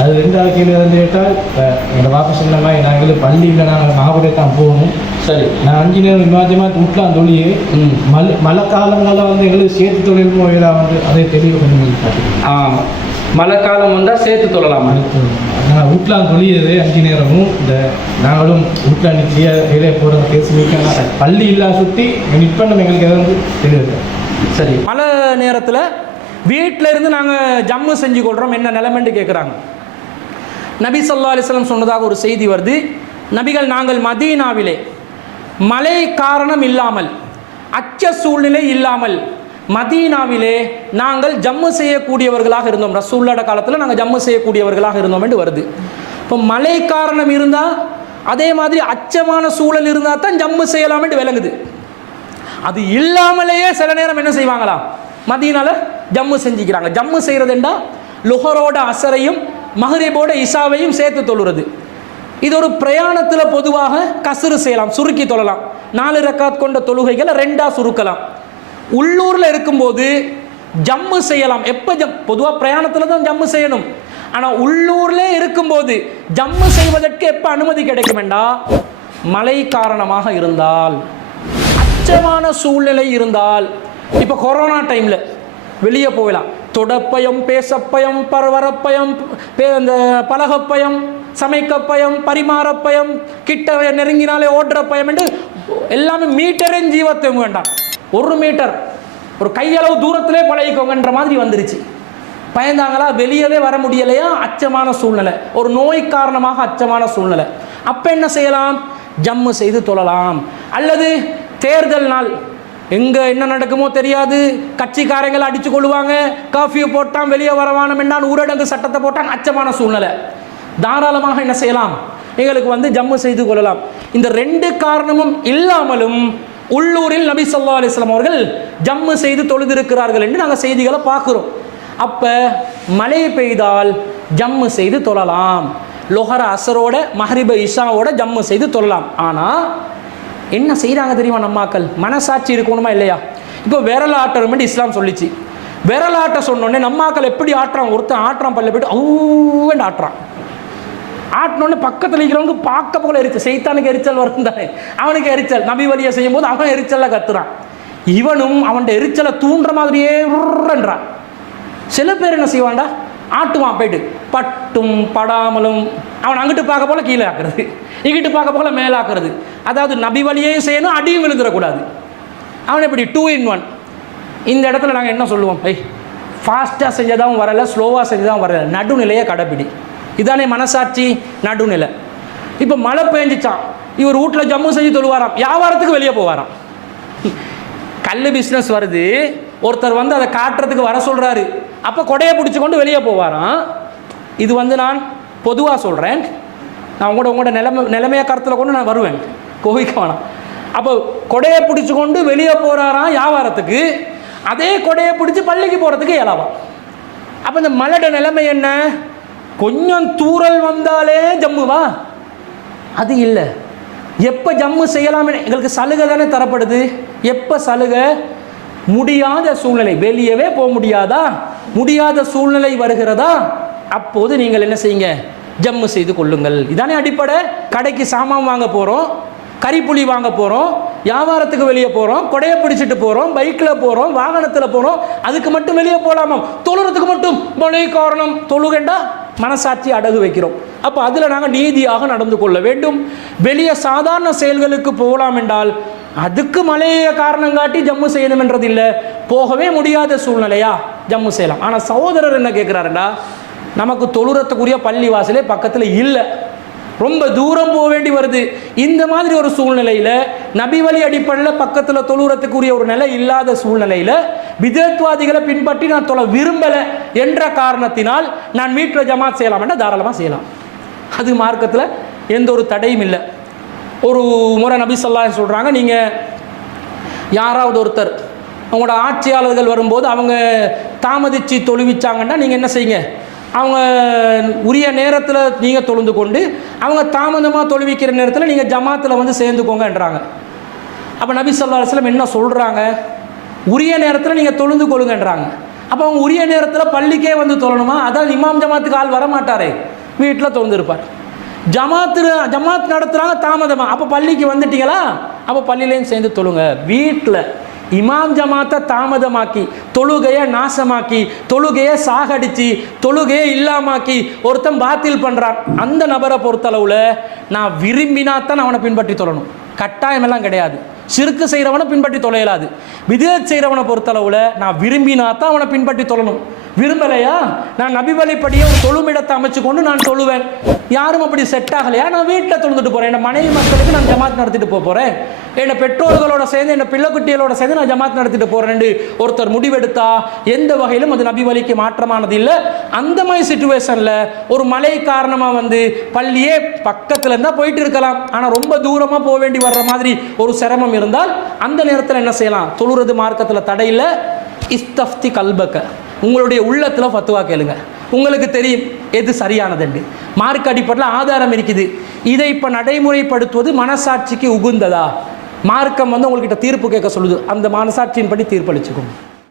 அது ரெண்டாவது கேள்வி வந்து கேட்டால் எங்கள் வாக்கு சொன்ன மாதிரி நாங்கள் பள்ளியில் நாங்கள் மாவட்டத்தை தான் போகணும். சரி, நான் 5 நேரம் விமானமாக விட்டலாம் தொழில் மழை காலங்களில் வந்து எங்களுக்கு சேர்த்து தொழில் முறையில் வந்து அதை தெளிவு பண்ணி காட்டுறேன். மழை காலம் வந்தால் சேர்த்து தொழலாமா? நாங்கள் வீட்டில் தொழியது 5 நேரமும் இந்த நாங்களும் வீட்டில் நிற்கிய வேலையை போகிற பேசி பள்ளி இல்லாத சுற்றி நிற்பண்ணம் எங்களுக்கு எதாவது தெரியுது. சரி, மழை நேரத்தில் வீட்டில் இருந்து நாங்கள் ஜம்மு செஞ்சு கொள்கிறோம், என்ன நிலைமைன்னு கேட்குறாங்க. நபி ஸல்லல்லாஹு அலைஹி வஸல்லம் சொன்னதாக ஒரு செய்தி வருது. நபிகள் நாங்கள் மதீனாவிலே மழை காரணம் இல்லாமல் அச்ச சூழ்நிலை இல்லாமல் மதீனாவிலே நாங்கள் ஜம்மு செய்யக்கூடியவர்களாக இருந்தோம். ரசூலுல்லாஹ் காலத்தில் நாங்கள் ஜம்மு செய்யக்கூடியவர்களாக இருந்தோம் என்று வருது. இப்போ மழை காரணம் இருந்தால் அதே மாதிரி அச்சமான சூழல் இருந்தால் தான் ஜம்மு செய்யலாம் என்று விளங்குது. அது இல்லாமலேயே சில நேரம் என்ன செய்வாங்களா, மதீனால ஜம்மு செஞ்சுக்கிறாங்க. ஜம்மு செய்கிறதுண்டா லுஹரோட அசரையும் மஹ்ரிபோட இஷாவையும் சேர்த்து தொழுறது. இது ஒரு பிரயாணத்தில் பொதுவாக கஸ்ரு செய்யலாம், சுருக்கி தொழலாம். 4 ரக்காத் கொண்ட தொழுகைகளை 2ஆக சுருக்கலாம். உள்ளூரில் இருக்கும்போது ஜம்மு செய்யலாம். எப்போ பொதுவாக பிரயாணத்தில் தான் ஜம்மு செய்யணும். ஆனால் உள்ளூர்லே இருக்கும்போது ஜம்மு செய்வதற்கு எப்போ அனுமதி கிடைக்குமெண்டா, மழை காரணமாக இருந்தால், அச்சமான சூழ்நிலை இருந்தால். இப்போ கொரோனா டைமில் வெளியே போகலாம். தொடப்பயம், பேசப்பயம், பரவரப்பயம், இந்த பலகப்பயம், சமைக்கப்பயம், பரிமாறப்பயம், கிட்ட நெருங்கினாலே ஓடுற பயம் என்று எல்லாமே மீட்டரின் ஜீவத்தை வேண்டாம். 1 மீட்டர் ஒரு கையளவு தூரத்திலே பழகிக்கோங்கன்ற மாதிரி வந்துருச்சு. பயந்தாங்களா, வெளியவே வர முடியலையா, அச்சமான சூழ்நிலை, ஒரு நோய் காரணமாக அச்சமான சூழ்நிலை. அப்போ என்ன செய்யலாம், ஜம்மு செய்து தொழலாம். அல்லது தேர்தல் நாள், எங்கே என்ன நடக்குமோ தெரியாது, கட்சிக்காரங்களை அடித்து கொள்ளுவாங்க, கர்ஃப்யூ போட்டான், வெளியே வரவானம் என்னான், ஊரடங்கு சட்டத்தை போட்டான், அச்சமான சூழ்நிலை, தாராளமாக என்ன செய்யலாம், எங்களுக்கு வந்து ஜம்மு செய்து கொள்ளலாம். இந்த 2 காரணமும் இல்லாமலும் உள்ளூரில் நபி ஸல்லல்லாஹு அலைஹி வஸல்லம் அவர்கள் ஜம்மு செய்து தொழுதிருக்கிறார்கள் என்று நாங்கள் செய்திகளை பார்க்குறோம். அப்போ மழை பெய்தால் ஜம்மு செய்து தொழலாம். லொஹர அசரோட மஹ்ரிப இஷாவோட ஜம்மு செய்து தொழலாம். ஆனால் என்ன செய்கிறாங்க தெரியுமா, நம்மாக்கள் மனசாட்சி இருக்கணுமா இல்லையா? இப்போ விரல் ஆட்டணும் இஸ்லாம் சொல்லிச்சு. விரல் ஆட்ட சொன்னோடனே நம்மாக்கள் எப்படி ஆட்டுறான், ஒருத்தன் ஆட்டுறான், பல்ல போய்ட்டு அவ்வளோ ஆட்டுறான். ஆட்டினோடனே பக்கத்தில் இருக்கிறவங்க பார்க்க போல எரிச்சல், செய்தானுக்கு எரிச்சல் வரும் தானே, அவனுக்கு எரிச்சல். நபி வழியை செய்யும் போது அவன் எரிச்சலில் கத்துறான். இவனும் அவன் எரிச்சலை தூண்டுற மாதிரியே உருன்றான். சில பேர் என்ன செய்வான்டா, ஆட்டுவான் போயிட்டு பட்டும் படாமலும், அவன் அங்கிட்டு பார்க்க போல கீழே ஆக்குறது, இங்கிட்டு பார்க்க போல மேலாக்குறது. அதாவது நபி வழியையும் செய்யணும், அடியும் விழுந்துடக்கூடாது. அவன் எப்படி 2 in 1. இந்த இடத்துல நாங்கள் என்ன சொல்லுவோம், ஃபாஸ்ட்டாக செஞ்சதாகவும் வரலை, ஸ்லோவாக செஞ்சதாகவும் வரலை, நடுநிலையை கடைப்பிடி. இதானே மனசாட்சி, நடுநிலை. இப்போ மழை பெஞ்சிச்சான், இவர் வீட்டில் ஜம்மு செஞ்சு தொழுவாராம், வியாபாரத்துக்கு வெளியே போவாராம். கல் பிஸ்னஸ் வருது, ஒருத்தர் வந்து அதை காட்டுறதுக்கு வர சொல்கிறாரு, அப்போ கொடையை பிடிச்சி கொண்டு வெளியே போவாராம். இது வந்து நான் பொதுவாக சொல்கிறேன், நான் உங்களோட நிலைமையை கருத்தில் கொண்டு நான் வருவேன், கோவிக்க வேணாம். அப்போ கொடையை பிடிச்சி கொண்டு வெளியே போகிறாராம் வியாபாரத்துக்கு, அதே கொடையை பிடிச்சி பள்ளிக்கு போகிறதுக்கு இயலாவாம். அப்போ இந்த மழையோட நிலைமை என்ன, கொஞ்சம் தூறல் வந்தாலே ஜம்முவா? அது இல்லை. எப்போ ஜம்மு செய்யலாம், எங்களுக்கு சலுகை தானே தரப்படுது. எப்போ சலுகை, முடியாத சூழ்நிலை, வெளியவே போக முடியாதா, முடியாத சூழ்நிலை வருகிறதா, அப்போது நீங்கள் என்ன செய்யுங்க, ஜம்மு செய்து கொள்ளுங்கள். இதானே அடிப்படை. கடைக்கு சாமான் வாங்க போகிறோம், கறிப்புளி வாங்க போகிறோம், வியாபாரத்துக்கு வெளியே போகிறோம், கொடையை பிடிச்சிட்டு போகிறோம், பைக்கில் போகிறோம், வாகனத்தில் போகிறோம், அதுக்கு மட்டும் வெளியே போகலாமா? தொழுறதுக்கு மட்டும் மழை காரணம் தொழுகண்டா மனசாட்சி அடகு வைக்கிறோம். அப்போ அதில் நாங்கள் நீதியாக நடந்து கொள்ள வேண்டும். வெளியே சாதாரண செயல்களுக்கு போகலாம் என்றால் அதுக்கு மழையை காரணம் காட்டி ஜம்மு செய்யணும் என்றது இல்லை. போகவே முடியாத சூழ்நிலையா ஜம்மு செய்யலாம். ஆனால் சகோதரர் என்ன கேட்குறாருண்டா, நமக்கு தொழுறத்துக்குரிய பள்ளி வாசலே பக்கத்தில் இல்லை, ரொம்ப தூரம் போக வேண்டி வருது. இந்த மாதிரி ஒரு சூழ்நிலையில், நபி வழி அடிப்படையில் பக்கத்தில் தொழுறத்துக்குரிய ஒரு நிலை இல்லாத சூழ்நிலையில் பிதத்வாதிகளை பின்பற்றி நான் தொழ விரும்பலை என்ற காரணத்தினால் நான் வீட்டில் ஜமாத் செய்யலாம் என்றால் தாராளமாக செய்யலாம். அது மார்க்கத்தில் எந்த ஒரு தடையும் இல்லை. ஒரு முறை நபி ஸல்லல்லாஹு அலைஹி வஸல்லம் சொல்கிறாங்க, நீங்கள் யாராவது ஒருத்தர் அவங்களோட ஆட்சியாளர்கள் வரும்போது அவங்க தாமதித்து தொழுவிச்சாங்கன்னா நீங்கள் என்ன செய்யுங்க, அவங்க உரிய நேரத்தில் நீங்கள் தொழுந்து கொண்டு அவங்க தாமதமாக தொழுவிக்கிற நேரத்தில் நீங்கள் ஜமாத்தில் வந்து சேர்ந்துக்கோங்கன்றாங்க. அப்போ நபி ஸல்லல்லாஹு அலைஹி வஸல்லம் என்ன சொல்கிறாங்க, உரிய நேரத்தில் நீங்கள் தொழுந்து கொள்ளுங்கன்றாங்க. அப்போ அவங்க உரிய நேரத்தில் பள்ளிக்கே வந்து தொழணுமா? அதாவது இமாம் ஜமாத்துக்கு ஆள் வரமாட்டாரே, வீட்டில் தொழுந்திருப்பார். ஜமாத் நடத்துகிறாங்க தாமதமாக, அப்போ பள்ளிக்கு வந்துட்டீங்களா, அப்போ பள்ளியிலையும் சேர்ந்து தொழுங்க. வீட்டில் இமாம் ஜமாத்தை தாமதமாக்கி, தொழுகையை நாசமாக்கி, தொழுகையை சாகடிச்சு, தொழுகையை இல்லாமாக்கி ஒருத்தன் பாத்தில் பண்ணுறான், அந்த நபரை பொறுத்தளவில் நான் விரும்பினாத்தான் அவனை பின்பற்றி தொழணும், கட்டாயமெல்லாம் கிடையாது. சிறுக்கு செய்கிறவனை பின்பற்றி தொலையலாது. விதத் செய்கிறவனை பொறுத்தளவில் நான் விரும்பினாத்தான் அவனை பின்பற்றி தொழணும். விரும்பலையா, நான் நபி வழிப்படியே ஒரு தொழுமிடத்தை அமைச்சு கொண்டு நான் தொழுவேன். யாரும் அப்படி செட் ஆகலையா, நான் வீட்டில் தொழுந்துட்டு போகிறேன். என் மனைவி மக்களுக்கு நான் ஜமாத் நடத்திட்டு போகிறேன், என் பெற்றோர்களோட சேர்ந்து என் பிள்ளைக்குட்டிகளோட சேர்ந்து நான் ஜமாத் நடத்திட்டு போகிறேன் ஒருத்தர் முடிவெடுத்தா எந்த வகையிலும் அது நபி வழிக்கு மாற்றமானது இல்லை. அந்த மாதிரி சிச்சுவேஷனில் ஒரு மழை காரணமாக வந்து பள்ளியே பக்கத்தில் இருந்தால் போயிட்டு இருக்கலாம், ஆனால் ரொம்ப தூரமாக போக வேண்டி வர்ற மாதிரி ஒரு சிரமம் இருந்தால் அந்த நேரத்தில் என்ன செய்யலாம்? தொழுறது மார்க்கத்தில் தடையில். இஸ்தஃப்தி கல்பக்க, உங்களுடைய உள்ளத்தில் ஃபத்துவா கேளுங்க, உங்களுக்கு தெரியும் எது சரியானதுண்டு. மார்க் அடிப்படையில் ஆதாரம் இருக்குது. இதை இப்போ நடைமுறைப்படுத்துவது மனசாட்சிக்கு உகுந்ததா? மார்க்கம் வந்து உங்கள்கிட்ட தீர்ப்பு கேட்க சொல்லுது, அந்த மனசாட்சியின்படி தீர்ப்பளிச்சுக்கும்.